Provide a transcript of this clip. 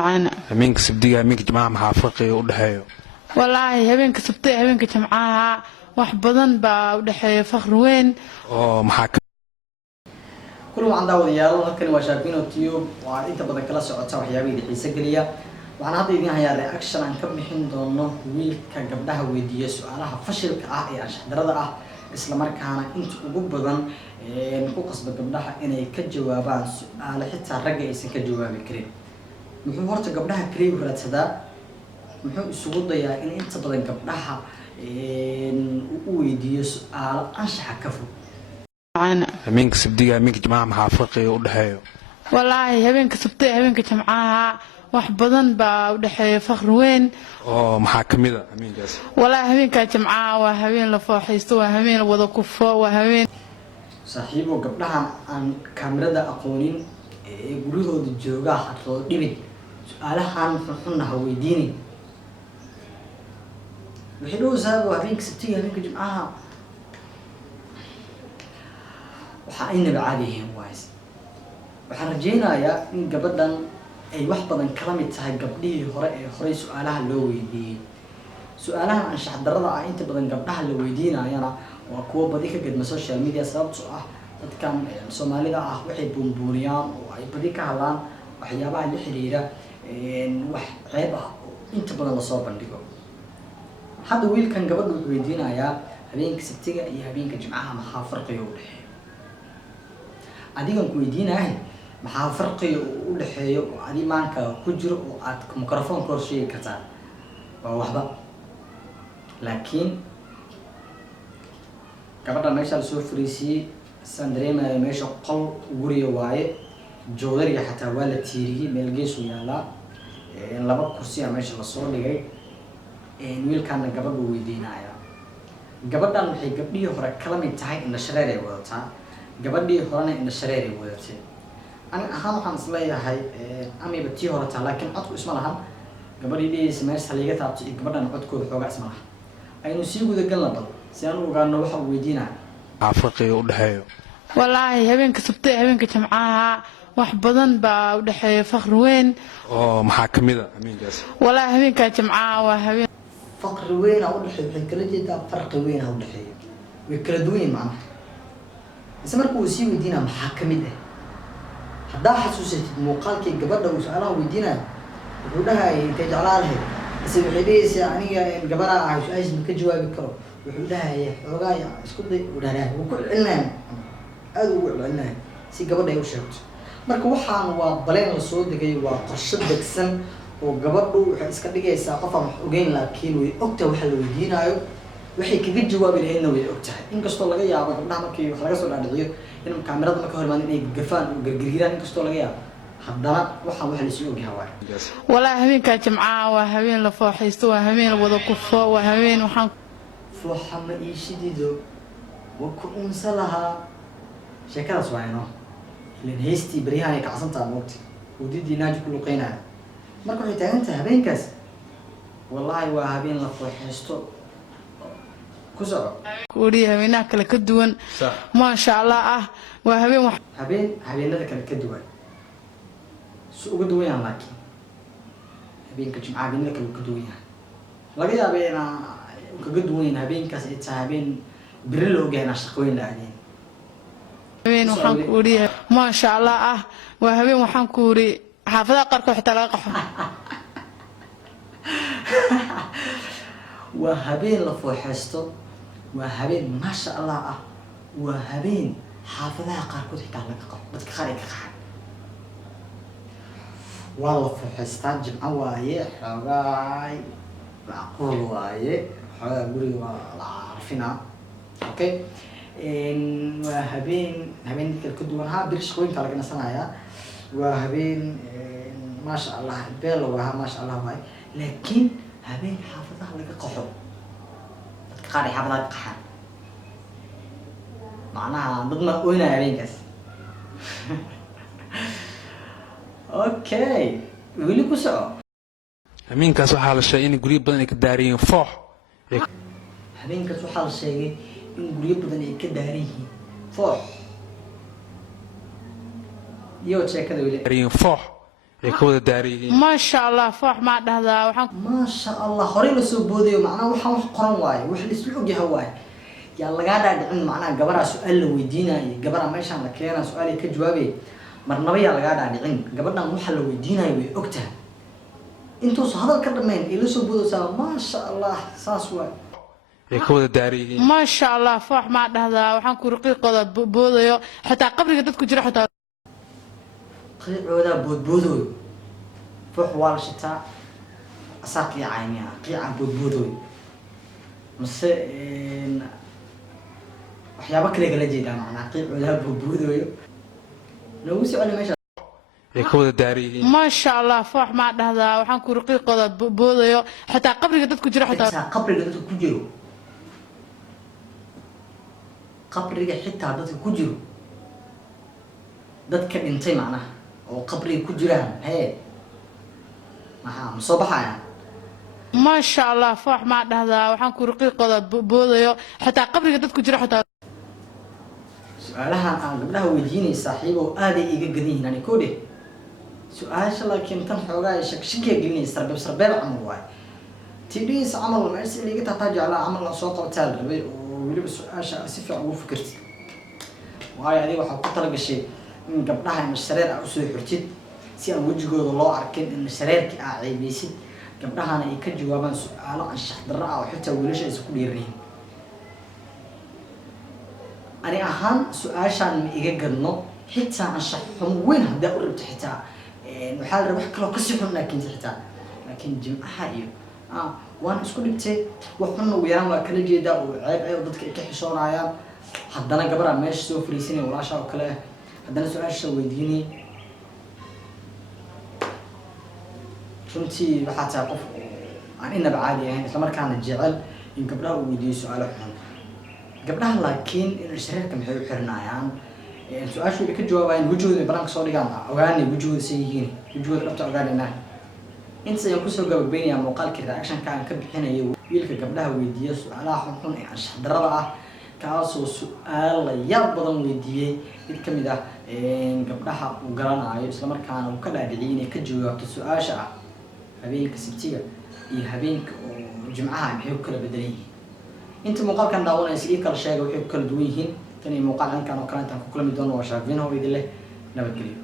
أنا همينك سبديها همينك جماعة محافظة ودحيو والله هبينك سبتي هبينك جمعها wax badan baa u dhaxeeya faqri weyn oo maxaa كل عن داود يالله halkan waa shaabino tube waa inta badan kala socota waxyaabaha xiiso galiya waxaan hadda idin hayaa reaction aan ka bixin doono wiilka gabdhaha weydiiyo su'aalaha fashilka ah ee anshax darada ah isla markaana inta ugu badan ku qasba gabdhaha inay ka jawaabaan su'aalo xitaa ragga aysan ka jawaabi karin muxuu horta gabdhaha kaliya u raadsadaa muxuu isugu dayaa in inta badan gabdhaha u weydiiyo su'aalo anshaxa ka fog أنا همينك سبديها همينك جماعة محافظة ودحيو والله هبينك سبتي هبينك جمعها wax badan baa u dhaxeeya faqri weyn oo maxaa kamida همينكاس والله هبينك جمعها waa habeen la fooxaysto waa habeen wada kufo waa habeen saaxiibo gabdhaha aan kaamirada aqoonin ee gurigooda jooga hadoo dhibid su'aalahan xunna ha weydiinin wixii loo saabo habeenka sabtiga habeenka jimcaha waxa ay nabi caadi yihiin ways waxaan rajeynayaa in gabadhan ay wax badan kala mid tahay gabdhihii hore ee horey su'aalaha loo weydiiyey su'aalahan anshax darada ah inta badan gabdhaha la weydiinayana waa kuwa badi ka gadma social media sababtoo ah dadkan Soomaalida ah waxay buunbuuniyaan oo ay badi ka hadlaan waxyaabaha la xiriira wax ceeb ah inta badan la soo bandhigo hadda wiilkan gabadhu wuxuu weydiinayaa habeenka sabtiga iyo habeenka jimcaha maxaa farqiga u dhaxeeya adigan ku weydiinahay maxaa farqiga u dhaxeeyo oo adi maanka ku jiro oo aad microphone ka hor sheegi kartaa waa waxba laakiin gabadha meesha la soo fariisiyay san dareemayo meesha qol guriga waaye joodariga xataa waa la tiiriyay meel gees u yaalaa laba kursi ah meesha la soo dhigay wiilkaana gabadhu weydiinaya gabadhan waxay gabdhihii hore kala mid tahay in shareer ay wadataa gabadhii horena in shareer ay wadatay أنا أهم عن صليها أمي بتيه ورتها لكن عدكو اسمها قبل يدي سماش حليقة تعبت قبلنا نعدكو حوجة اسمها أي نسيبه ذا قلنا بل سيانو قالنا وحب ويدينا محافظة ودحيو والله هبينك سبتي هبينك جمعها wax badan baa u dhaxeeya faqri weyn oo maxaa kamida همينكاس والله هبينك جمعها waa habeen فقر وين أقول لحي وحين كلا جدا فرق وين أقول لحي ويكلا دوين معنا اسمركو وسي ويدينا محاكمة ده haddaa xasuusatid muuqaalkii gabadha uu su'aalaha weydiinaya wuxuu dhahay intee jeclaan lahayd ise waxay dhehaysaa aniga gabadha ahay su-aashiis ma ka jawaabi karo wuxuu dhahay xoogaa isku day uu dhahay wuu ku celcelinaya aada ugu celcelinaya si gabadha ay u sheegto marka waxaan waa baleen la soo degay waa qorshe degsan oo gabadhu waxay iska dhigaysaa qof aan wax ogeyn laakiin way ogtahay waxa la weydiinayo waxay kaga jawaabi lahaydna way ogtahay inkastoo laga yaabo gabdhaha markii wax laga soo dhaadhiciyo in kaamirada marka hor imaan inay gafaan oo gargargiraan inkastoo laga yaabo haddana waxaan wax la sii ogyahay waay والله هبينك جمعها waa habeen la fooxaysto waa habeen wada kufo waa habeen waxaan fooxa ma ii shidido waa ku unsa lahaa sheekadaas waa ino ilan heystii baryahan ay kacsantaa moogta wadidii naaji ku luqeynaya marka waxay taagan tahay habeenkaas wallaahi waa habeen la fooxaysto ku soco kuuriya habeenaha kale ka duwan ma sha Allah ah waa habeen wax habeenada kale ka duwan su uga duwan yahay laakiin habeenka jimcaha habeenada kale ka duwan yahay laga yaabee inaa kaga duwan yahay habeenkaas ay tahay habeen biri la ogahay inaa shaqooyin la aadeen habeen waxaan kuuriya ma sha Allah ah waa habeen waxaan kuuri xaafadaha qaarkood xitaa laga qaxo waa habeen la fooxaysto waa habeen ma sha Allah ah waa habeen xaafadaha qaarkood xitaa laga qaxo dadka qaar ay ka qaxaan waa la fooxaystaa jimco waaye xoogaay macquul waaye xoogaa guriga waa la carfinaa okay waa habeen kale ka duwan haa bir shaqooyinka laga nasanayaa waa habeen ma sha Allah beel waa ma sha Allah waaye laakiin habeen xaafadaha laga qaxo dadka qaar ay xaafadaha ka qaxaan macnaha dad ma oynaya habeenkaas okay weli ku soco همينكاس waxaa la sheegay in guriyo badan ay ka daarayeen foox habeenkaas waxaa la sheegay in guriyo badan ay ka daaran yihiin foox iyo sheekada weli daarayeen foox ay ka wada daaran yihiin maasha allah foox maa dhahdaa waxaan maasha allah horey lasoo boodayo macnaha waxaan wax qoran waaye wax laisla ogyahay waaye yaa lagaa dhaadhicin macnaha gabaraa su-aal la weydiinayo gabaraa meeshaan la keenaa su-aalay ka jawaabay marnaba yaa lagaa dhaadhicin gabadhan waxa la weydiinayo way ogtahay intuusa hadal ka dhamayn ay lasoo boodaysaa maasha allah saas waaye ay ka wada daaran yihiin maasha allah foox maa dhahdaa waxaan ku raqiiqooda boodayo xitaa qabriga dadku jira xitaa qiicoodaa boodboodooy foox waa la shitaa asaa qiicaymiya qiica boodboodooy mase waxyaabo kale kala jeedaa macnaa qiicoodaa boodboodooyo noogu soconi meesha ay ka wada daaran yihiin maasha allah foox maa dhahdaa waxaan ku raqiiqooda boodayo xitaa qabriga dadku jira xitaa qabriga dadka ku jiro qabriga xitaa dadka ku jiro dadka dhintay macnaha oo qabriga ku jiraan hee maxaa ma soo baxayaan maasha allah foox maa dhahdaa waxaan ku raqiiqooda boodayo xitaa qabriga dadku jira xitaa su-aalahan aan gabdhaha weydiinay saaxiibow aaday iga gadan yihiin ani koo dheh su-aasha laakiin tan xoogaa ay shakshakiya gelinaya sarbeeb camal waaye tidhiisa camal meesha liiga taataa jeclaa camal la soo qabtaa la rabay oo weliba su-aasha si fiican ugu fikirtid waayo adiga waxaa ku talagashay in gabdhaha indhashareer aa usoo xurtid si aan wejigooda loo arkin indhashareerkii aa ceebeysid gabdhahana ay ka jawaabaan su-aalo anshax darro ah oo xitaa wiilasha aysan ku dhiiranayn ani ahaan su-aashaan ma iga gadno xitaa anshax xumo weyn haddaa u rabto xitaa waxaa la rabaa wax kaloo kasii xun laakiin xitaa laakiin jimcaha iyo waan isku dhibtay wax xunna ugu yaraan waa kala jeedaa oo ceeb dadka ay ka xishoonayaan haddana gabaraa meesha soo fariisanaya walaasha oo kale ah haddana su-aasha weydiinay runtii waxaa tahay qof aan inaba caadi ahayn islamarkaana jecel in gabdhaha uu weydiiyo su-aalo xun gabdhaha laakiin indhashareerka maxay u xirinayaan su-aashu ay ka jawaabayaan wejigooda banaanka soo dhigaan ogaanay wejigooda say yihiin wejigooda dhabta ogaanaynaa intaas ayaan kusoo gabagbaynayaa muuqaalkii reactionka aan ka bixinayo wiilka gabdhaha weydiiya su-aalaha xunxun ee anshax darrada ah kaasoo su-aal la yaab badan weydiiyey mid kamid ah gabdhaha uu garanayo islamarkaana uu ka dhaadhiciyay inay ka jawaabto su-aasha ah habeenka sabtiga iyo habeenka oo jimcaha maxay ku kala bedelan yihiin inta muuqaalkan daawanaysa ii kala sheega waxay ku kala duwan yihiin tan iyo muuqaal halkan oo kale intaan ku kulmi doono waa shaafin oo idin leh nabadgelyo